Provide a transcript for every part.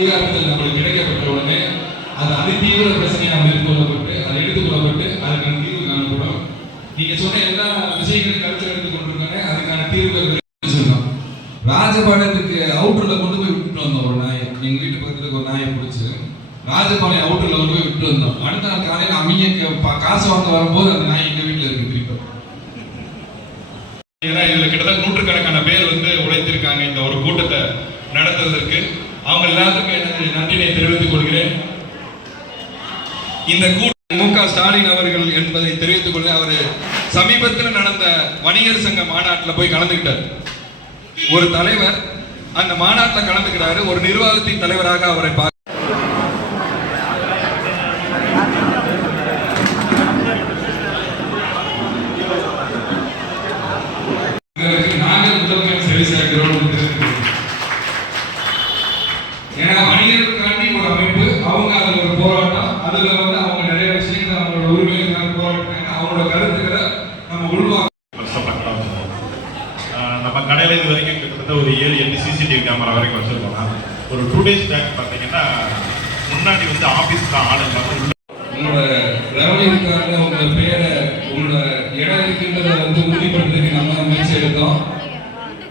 நம்மளுக்கு கிடைக்கப்பட்ட உடனே அது அதிதீவிர பிரச்சனையை நம்ம எதிர்கொள்ளப்பட்டு அதை எடுத்துக்கொள்ளப்பட்டு அதுக்கான தீர்வு காணப்படும். நீங்க சொன்ன எல்லா விஷயங்களையும் கருத்து எடுத்து கொண்டிருக்காங்க. அதுக்கான தீர்வுகள் ராஜபாளையத்துக்கு அவுட்டர்ல கொண்டு போய் விட்டு வந்தோம் ஒரு நாய். எங்க வீட்டு பக்கத்துல ஒரு நாயை பிடிச்சி. ராஜபாளையம் அவுட்டர்ல கொண்டு போய் விட்டு வந்தோம். அடுத்த நாள் காலையில் அவங்க காசு வாங்க வரும்போது அந்த நாய் எங்க வீட்டுல இருக்கு திருப்பி. இதுல கிட்டத்தட்ட நூற்றுக்கணக்கான பேர் வந்து உழைத்திருக்காங்க இந்த ஒரு கூட்டத்தை நடத்துவதற்கு. அவங்க எல்லாத்துக்கும் எனது நன்றினை தெரிவித்துக் கொள்கிறேன். இந்த கூட்டம் மு க ஸ்டாலின் அவர்கள் என்பதை தெரிவித்துக் கொள்ள அவர் சமீபத்தில் நடந்த வணிகர் சங்க மாநாட்டில் போய் கலந்துக்கிட்டார். ஒரு தலைவர் அந்த மாநாட்டில் கலந்துக்கிறாரு. ஒரு நிர்வாகத்தின் தலைவராக அவரை பார்க்க ஏன்னா வணிகர்களுக்காண்டி ஒரு அமைப்பு அவங்க அதுல ஒரு போராட்டம். அதுல வந்து அவங்க நிறைய விஷயங்கள் அவங்களோட உரிமைகளுக்காக போராட்டாங்க அவங்களோட கருத்துக்களை நம்ம உள்வாங்க நம்ம கடையில் இது வரைக்கும் கிட்டத்தட்ட ஒரு ஏழு எட்டு சிசிடிவி கேமரா வரைக்கும் வச்சிருக்கோம். ஒரு டூ டேஸ் பேக் பார்த்தீங்கன்னா முன்னாடி வந்து ஆஃபீஸ்க்கு ஆள் இல்லாமல் உங்களோட ரெவன்யூ கார்டில் உங்களோட பேரை உங்களோட இடம் இருக்கின்றதை வந்து உறுதிப்படுத்துறதுக்கு நம்ம முயற்சி எடுத்தோம்.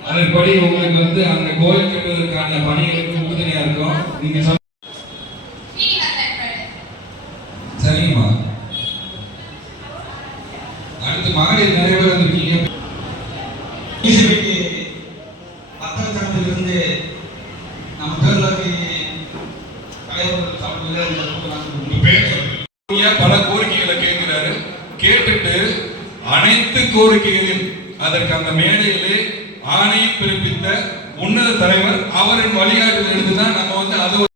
அதன்படி உங்களுக்கு வந்து அந்த கோயில் கட்டுவதற்கான பணிகளுக்கு நீங்க சரிங்கம்மா அடுத்து மகளிர் நிறைய பேர் வந்திருக்கீங்க பிஜேபிக்கு மக்கள் நம்ம தலைமையில். ஐயா பல கோரிக்கைகளை கேட்கிறாரு கேட்டுட்டு அனைத்து கோரிக்கைகளில் அதற்கு அந்த மேடையிலே ஆணையை பிறப்பித்த உன்னத தலைவர் அவரின் வழிகாட்டுதல் தான் நம்ம வந்து அது